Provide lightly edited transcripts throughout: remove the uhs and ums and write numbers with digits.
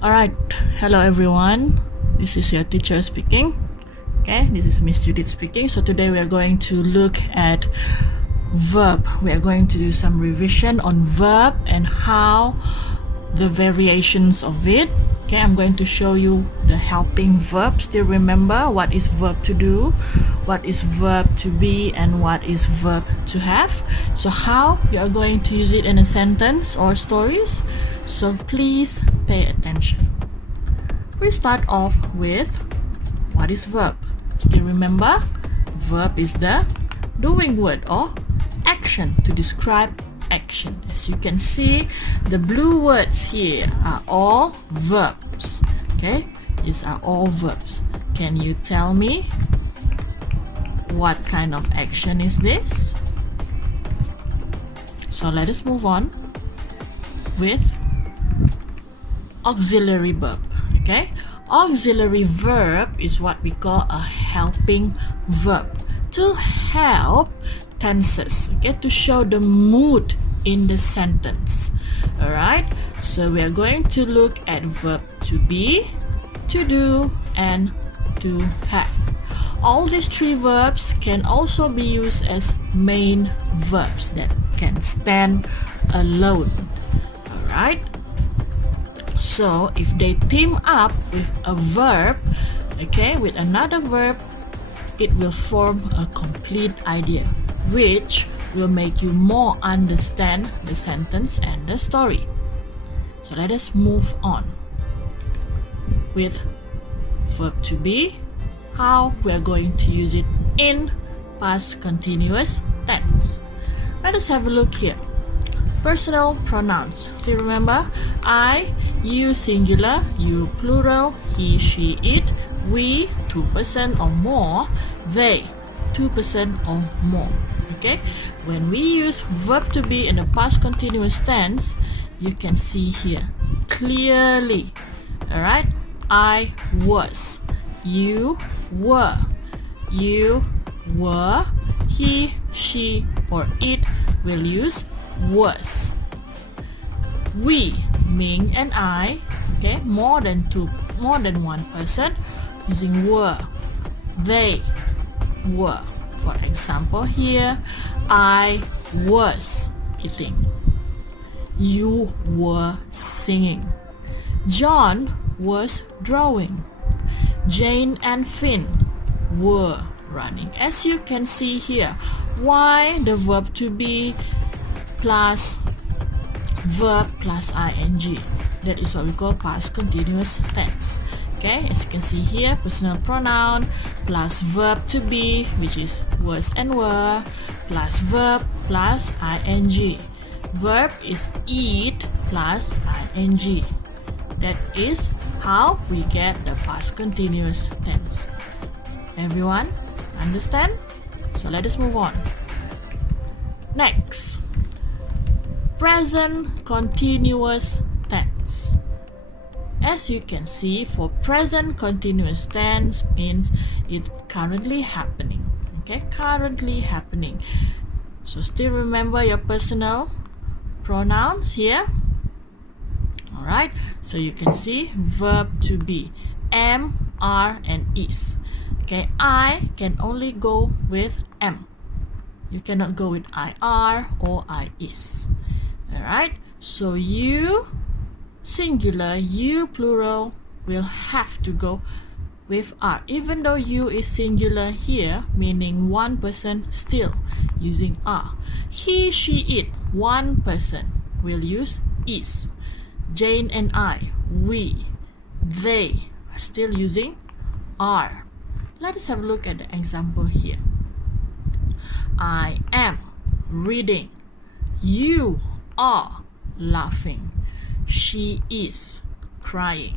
Alright, hello everyone. This is your teacher speaking. Okay, this is Ms Judith speaking. So today we are going to look at verb. We are going to do some revision on verb and how the variations of it. Okay, I'm going to show you the helping verbs. Still remember what is verb to do, what is verb to be, and what is verb to have. So how you are going to use it in a sentence or stories. So please pay attention. We start off with what is verb. Still remember, verb is the doing word or action to describe action. As you can see, the blue words here are all verbs. Okay, these are all verbs. Can you tell me what kind of action is this? So let us move on with auxiliary verb. Okay, auxiliary verb is what we call a helping verb to help tenses, okay, to show the mood in the sentence. All right, so we are going to look at verb to be, to do, and to have. All these three verbs can also be used as main verbs that can stand alone. All right, so if they team up with a verb, okay, with another verb, it will form a complete idea, which will make you more understand the sentence and the story. So let us move on with verb to be, how we are going to use it in past continuous tense. Let us have a look here. Personal pronouns. Still remember, I, you singular, you plural, he, she, it, we, 2% or more, they, 2% or more. Okay, when we use verb to be in the past continuous tense, you can see here clearly. All right, I was, you were, he, she, or it will use was. We, Ming and I, okay, more than one person, using were. They were. For example, here, I was eating. You were singing. John was drawing. Jane and Finn were running. As you can see here, why the verb to be plus verb plus ing. That is what we call past continuous tense. Okay, as you can see here, personal pronoun plus verb to be, which is was and were, plus verb plus ing. Verb is eat plus ing. That is how we get the past continuous tense. Everyone understand? So let us move on. Next, present continuous tense. As you can see, for present continuous tense means it currently happening. Okay, currently happening. So still remember your personal pronouns here. All right, so you can see verb to be, am, are, and is. Okay, I can only go with am. You cannot go with I are or I is. All right, so you singular, you plural will have to go with are. Even though you is singular here, meaning one person, still using are. He, she, it, one person will use is. Jane and I, we, they are still using are. Let us have a look at the example here. I am reading. You are laughing. She is crying.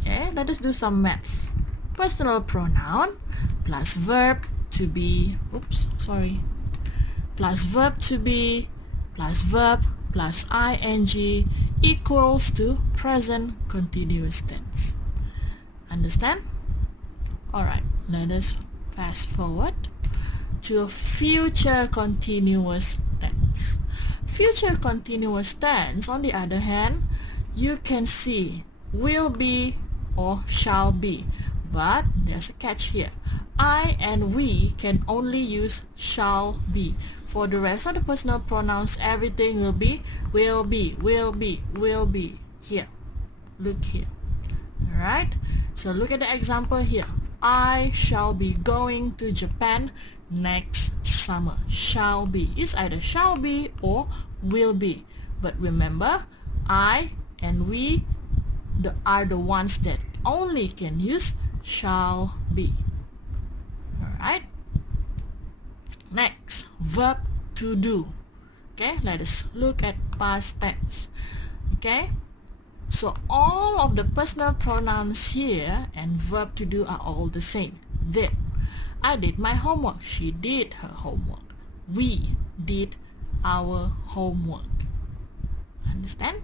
Okay, let us do some maths. Personal pronoun plus verb to be, plus verb to be plus verb plus ing equals to present continuous tense. Understand? Alright, let us fast forward to a future continuous tense. Future continuous tense, on the other hand, you can see will be or shall be. But there's a catch here. I and we can only use shall be. For the rest of the personal pronouns, everything will be, will be, will be, will be. Here, look here. Alright, so look at the example here. I shall be going to Japan next summer. Shall be. It's either shall be or will be. But remember, I and we are the ones that only can use shall be. Alright. Next, verb to do. Okay, let us look at past tense. Okay, so all of the personal pronouns here and verb to do are all the same. Did. I did my homework. She did her homework. We did our homework. Understand?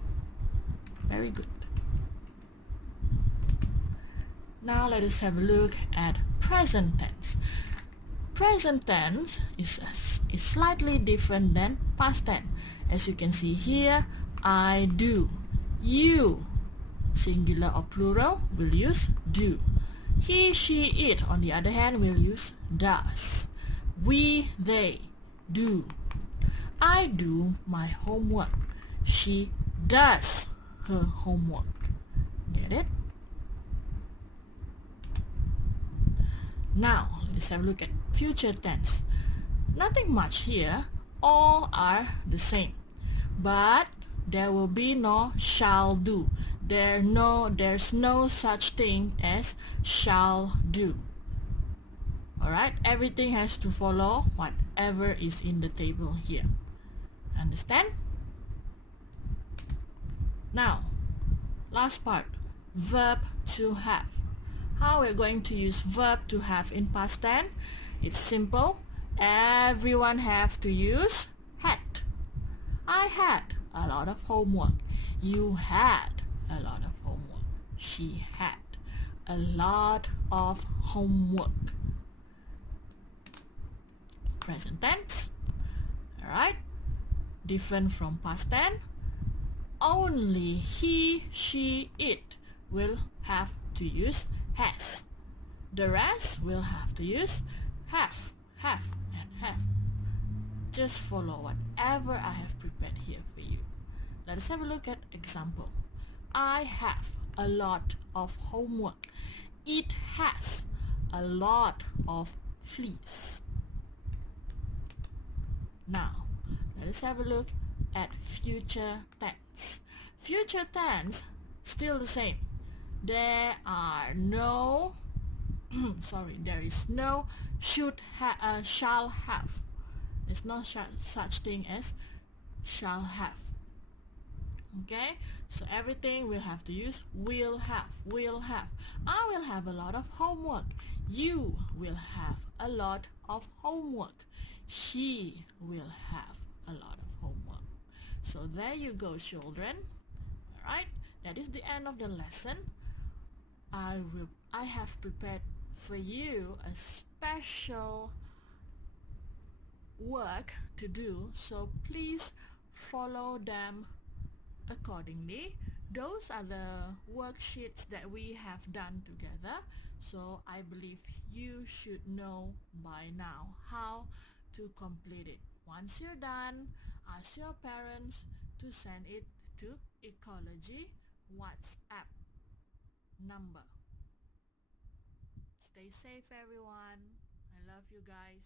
Very good. Now let us have a look at present tense. Present tense is slightly different than past tense. As you can see here, I do. You, singular or plural, will use do. He, she, it, on the other hand, will use does. We, they, do. I do my homework. She does her homework. Get it? Now, let's have a look at future tense. Nothing much here. All are the same. But there will be no shall do. There's no such thing as shall do. Alright, everything has to follow whatever is in the table here. Understand? Now, last part, verb to have. How we're going to use verb to have in past tense? It's simple. Everyone have to use had. I had a lot of homework. You had a lot of homework. She had a lot of homework. Present tense. Alright. Different from past tense. Only he, she, it will have to use has. The rest will have to use have, and have. Just follow whatever I have prepared here for you. Let us have a look at example. I have a lot of homework. It has a lot of fleas. Now, let us have a look at future tense. Future tense, still the same. There are no there is no shall have. There's no such thing as shall have. Okay, so everything will have to use will have, will have. I will have a lot of homework. You will have a lot of homework. She will have a lot of homework. So there you go, children. Alright, that is the end of the lesson. I have prepared for you a special work to do, so please follow them accordingly. Those are the worksheets that we have done together, so I believe you should know by now how to complete it. Once you're done, ask your parents to send it to Ecology WhatsApp number. Stay safe, everyone. I love you guys.